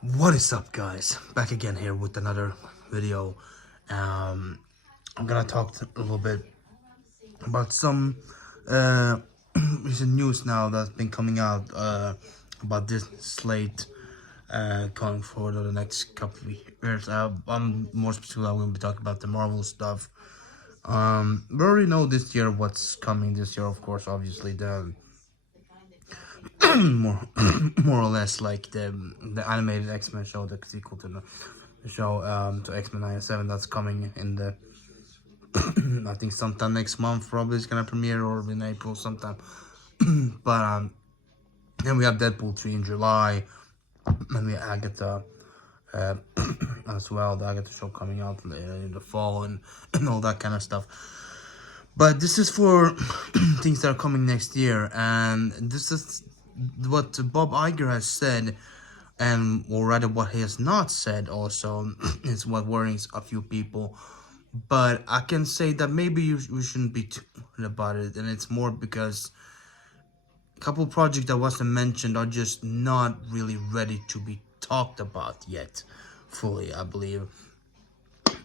What is up, guys? Back again here with another video. I'm gonna talk a little bit about some uh, recent news now that's been coming out about this slate going forward over the next couple of years. I'm more specifically, I'm gonna be talking about the Marvel stuff. We already know this year what's coming this year, of course. Obviously, the more more or less like the animated X-Men show, the sequel to the show to X-Men 97 that's coming in the I think sometime next month probably is gonna premiere, or in April sometime. But then we have Deadpool 3 in July, and we have Agatha uh, as well, the Agatha show coming out in the fall, and all that kind of stuff. But this is for things that are coming next year, and this is what Bob Iger has said, and or rather what he has not said also is what worries a few people. But I can say that maybe we shouldn't be too worried about it, and it's more because a couple projects that wasn't mentioned are just not really ready to be talked about yet fully, I believe.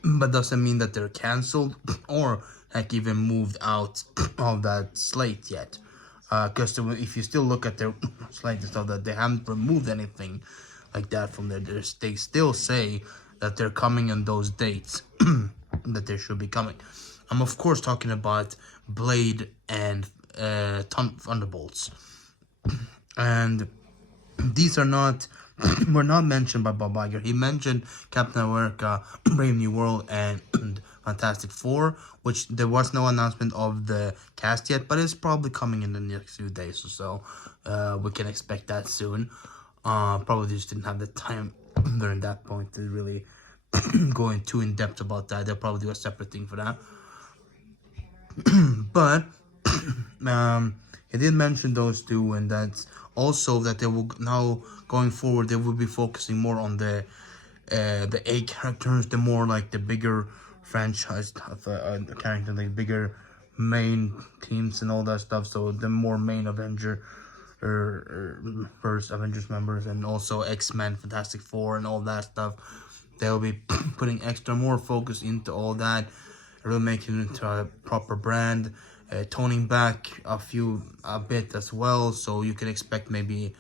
But doesn't mean that they're cancelled or heck even moved out of that slate yet. Because if you still look at their slate and stuff, that they haven't removed anything like that from there. They still say that they're coming on those dates that they should be coming. I'm of course talking about Blade and Thunderbolts, and these are not were not mentioned by Bob Iger. He mentioned Captain America, Brave New World, and Fantastic Four, which there was no announcement of the cast yet, but it's probably coming in the next few days or so. We can expect that soon. Probably just didn't have the time during that point to really go too in depth about that. They'll probably do a separate thing for that. But he did mention those two, and that's also that they will now going forward they will be focusing more on the A characters, the more like the bigger franchise of character, like bigger main teams and all that stuff. So the more main Avenger or first Avengers members, and also X-Men, Fantastic Four, and all that stuff. They'll be putting extra more focus into all that, really making it into a proper brand, toning back a bit as well. So you can expect maybe,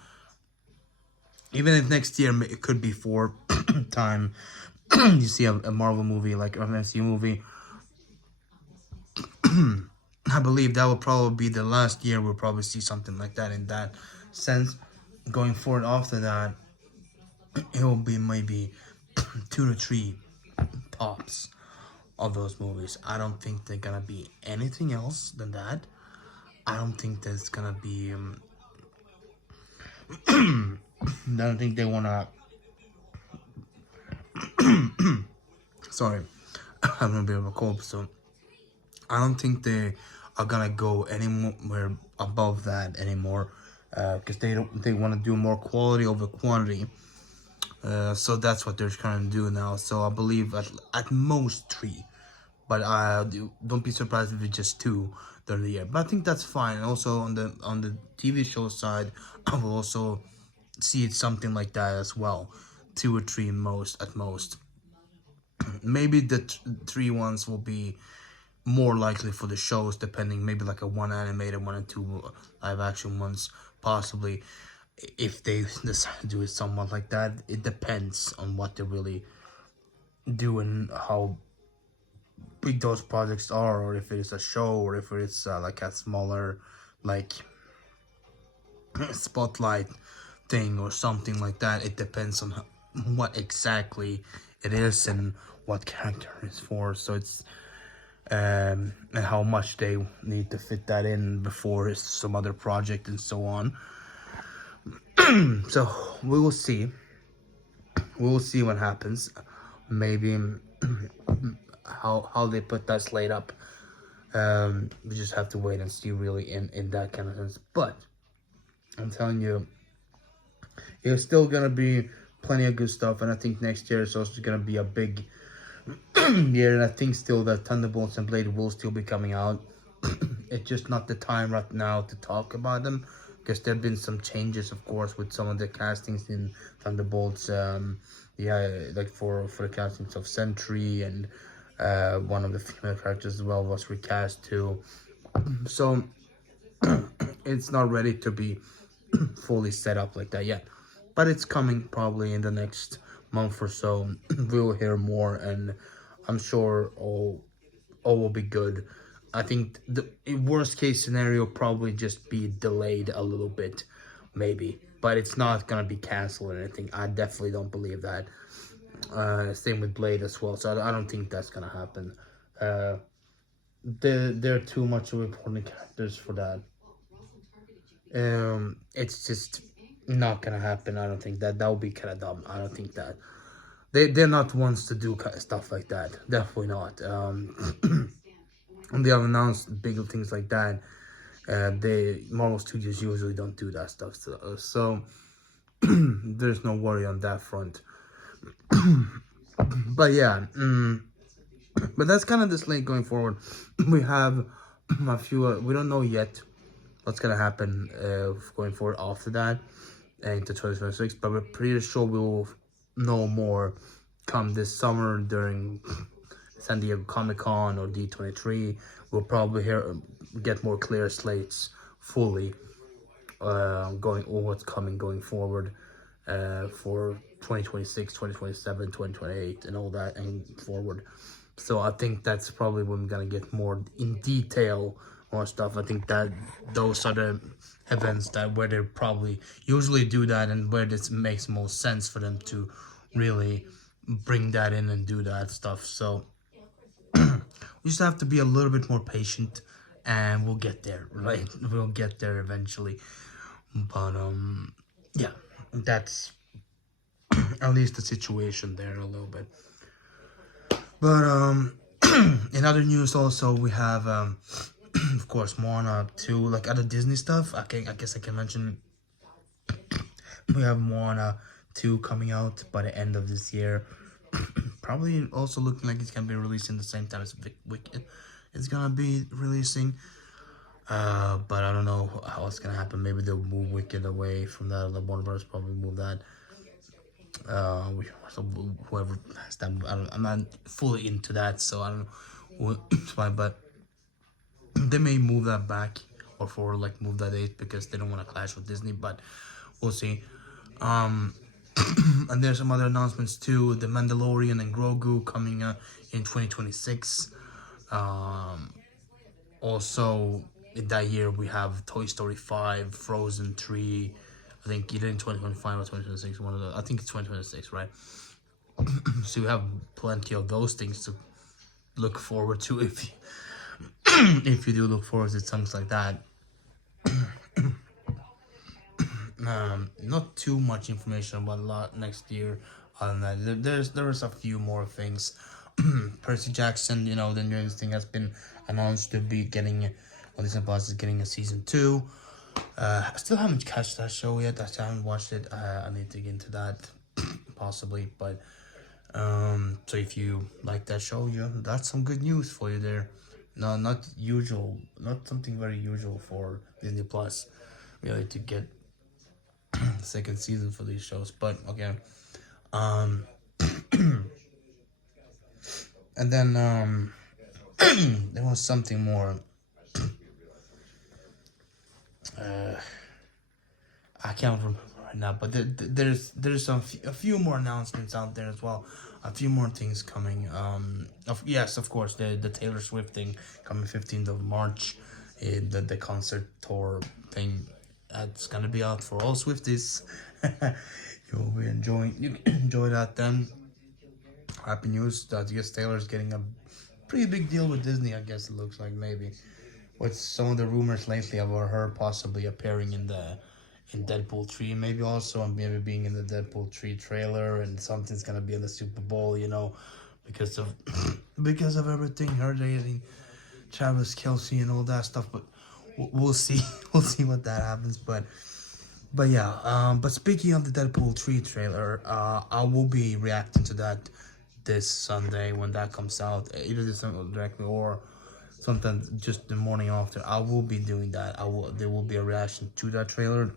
even if next year it could be for time, you see a Marvel movie like an MCU movie. I believe that will probably be the last year we'll probably see something like that in that sense. Going forward after that, it will be maybe 2 to 3 tops of those movies. I don't think they're gonna be anything else than that. I don't think there's gonna be. I don't think they wanna. Sorry, I'm a bit of a cold, so I don't think they are gonna go anywhere above that anymore. Because they want to do more quality over quantity. So that's what they're trying to do now. So I believe at most 3. But don't be surprised if it's just 2 during the year. But I think that's fine. And also on the TV show side, I will also see it something like that as well, 2 or 3 most at most. Maybe the 3 ones will be more likely for the shows, depending. Maybe like a 1 animated, 1 and 2 live action ones, possibly. If they decide to do it somewhat like that, it depends on what they really do and how big those projects are, or if it is a show, or if it's like a smaller like spotlight thing or something like that. It depends on what exactly it is and what character it's for. So it's and how much they need to fit that in before some other project and so on. So we will see. We will see what happens. Maybe how they put that slate up. We just have to wait and see, really, in that kind of sense. But I'm telling you, it's still gonna be plenty of good stuff, and I think next year is also gonna be a big year. And I think still that Thunderbolts and Blade will still be coming out. It's just not the time right now to talk about them, because there have been some changes, of course, with some of the castings in Thunderbolts. Yeah, like for the castings of Sentry, and one of the female characters as well was recast too. So it's not ready to be fully set up like that yet, but it's coming probably in the next month or so. We'll hear more, and I'm sure all will be good. I think the worst case scenario probably just be delayed a little bit, maybe, but it's not gonna be canceled or anything. I definitely don't believe that. Same with Blade as well, so I don't think that's gonna happen. Uh, they're too much of important characters for that. It's just not gonna happen. I don't think that would be kind of dumb. I don't think that they're not ones to do stuff like that. Definitely not. And they have announced bigger things like that. They Marvel Studios usually don't do that stuff, so there's no worry on that front. But yeah, but that's kind of the slate going forward. We have a few. We don't know yet what's gonna happen going forward after that into 2026, but we're pretty sure we will know more come this summer during San Diego Comic-Con or D23. We'll probably get more clear slates fully going or what's coming going forward for 2026, 2027, 2028, and all that and forward. So I think that's probably when we're gonna get more in detail on stuff. I think that those are the events that where they probably usually do that, and where this makes most sense for them to really bring that in and do that stuff. So we just have to be a little bit more patient, and we'll get there, right? We'll get there eventually. But yeah, that's at least the situation there a little bit. But in other news also we have of course Moana 2, like other Disney stuff. I guess I can mention we have Moana 2 coming out by the end of this year. Probably also looking like it's gonna be releasing the same time as Wicked. It's gonna be releasing. But I don't know how it's gonna happen. Maybe they'll move Wicked away from that. The Warner Bros. Probably move that. So whoever has that, I'm not fully into that, so I don't know why, but they may move that back or for like move that date because they don't want to clash with Disney. But we'll see. And there's some other announcements too. The Mandalorian and Grogu coming in 2026. Also in that year we have Toy Story 5, Frozen 3. I think either in 2025 or 2026. One of the, I think it's 2026, right? So you have plenty of those things to look forward to if you, if you do look forward to things like that. Not too much information about a lot next year. Other than that, there's a few more things. Percy Jackson, you know, the newest thing has been announced to be getting, on Disney Plus is getting a season 2. I still haven't catched that show yet. I still haven't watched it. I need to get into that possibly, but so if you like that show, yeah, that's some good news for you there. No, not usual, not something very usual for Disney Plus, really, to get second season for these shows. But okay, and then there was something more. I can't remember right now, but there's a few more announcements out there as well. A few more things coming. Yes, of course, the Taylor Swift thing coming 15th of March. The concert tour thing that's gonna be out for all Swifties. You'll be you can enjoy that then. Happy news that I guess Taylor's getting a pretty big deal with Disney. I guess it looks like, maybe with some of the rumors lately about her possibly appearing in Deadpool 3, maybe also, and maybe being in the Deadpool 3 trailer, and something's gonna be in the Super Bowl, you know, because of because of everything, her dating Travis Kelce and all that stuff. But we'll see. We'll see what that happens. But yeah. But speaking of the Deadpool 3 trailer, I will be reacting to that this Sunday when that comes out, either this Sunday directly or sometimes just the morning after, I will be doing that. There will be a reaction to that trailer,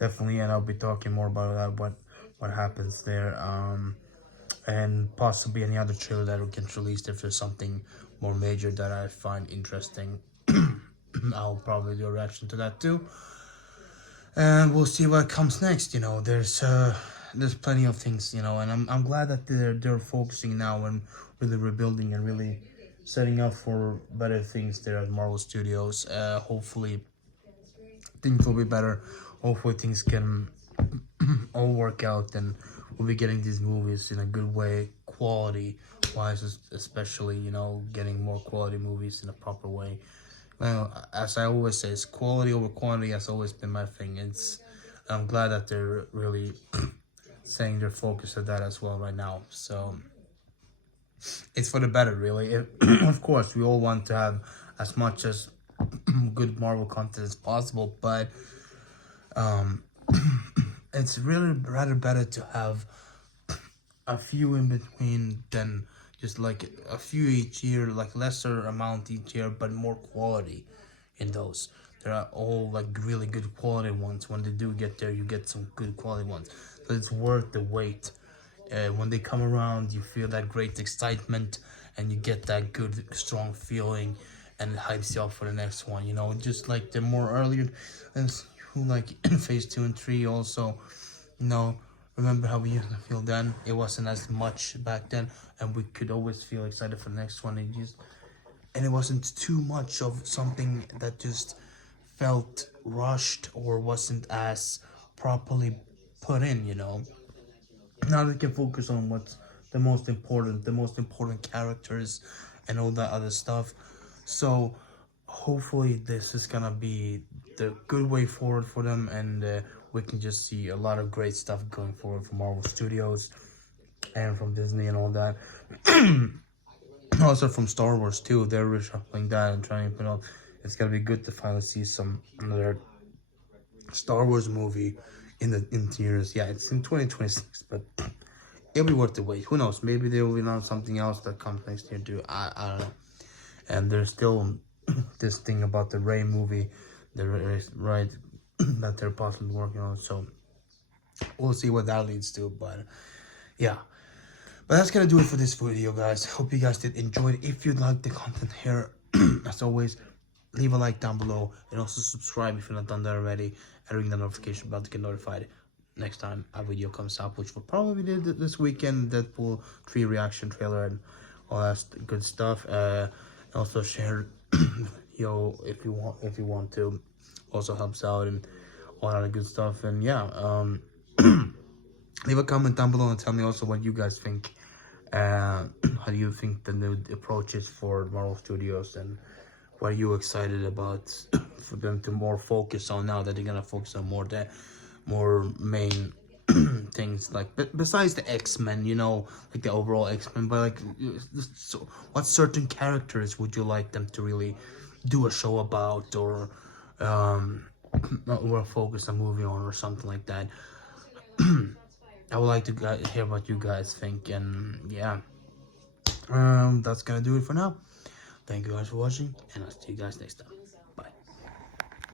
definitely, and I'll be talking more about that, what happens there, and possibly any other trailer that will get released if there's something more major that I find interesting. I'll probably do a reaction to that too, and we'll see what comes next. There's plenty of things, and I'm glad that they're focusing now and really rebuilding and really setting up for better things there at Marvel Studios. Hopefully things will be better. Hopefully things can all work out, and we'll be getting these movies in a good way, quality wise, especially, getting more quality movies in a proper way. Well, as I always say, it's quality over quantity has always been my thing. I'm glad that they're really saying their focus at that as well right now. So it's for the better, really. Of course, we all want to have as much as good Marvel content as possible, but it's really rather better to have a few in between than just like a few each year, like lesser amount each year, but more quality in those. There are all like really good quality ones. When they do get there, you get some good quality ones. So it's worth the wait. When they come around, you feel that great excitement, and you get that good, strong feeling, and it hypes you up for the next one. Just like the more earlier, and like in phase 2 and 3 also. Remember how we used to feel then? It wasn't as much back then, and we could always feel excited for the next one. And it wasn't too much of something that just felt rushed or wasn't as properly put in. Now they can focus on what's the most important characters and all that other stuff. So hopefully this is gonna be the good way forward for them, and we can just see a lot of great stuff going forward from Marvel Studios and from Disney and all that. Also from Star Wars too. They're reshuffling that and trying to put up. It's gonna be good to finally see another Star Wars movie in theaters. Yeah, it's in 2026, but it'll be worth the wait. Who knows? Maybe there will be now something else that comes next year too. I don't know. And there's still this thing about the Rey movie, right, that they're possibly working on. So we'll see what that leads to. But yeah. But that's gonna do it for this video, guys. Hope you guys did enjoy it. If you like the content here, as always, leave a like down below, and also subscribe if you're not done that already, and ring the notification bell to get notified next time a video comes up, which will probably be this weekend. Deadpool 3 reaction trailer and all that good stuff. Also share if you want to. Also helps out and all that good stuff. And yeah, leave a comment down below and tell me also what you guys think. How do you think the new approach is for Marvel Studios, and what are you excited about for them to more focus on now that they're gonna focus on more main things, like besides the X-Men, like the overall X-Men, but like so what certain characters would you like them to really do a show about, or focus a movie on, or something like that. I would like to hear what you guys think, and yeah, that's gonna do it for now. Thank you guys for watching, and I'll see you guys next time.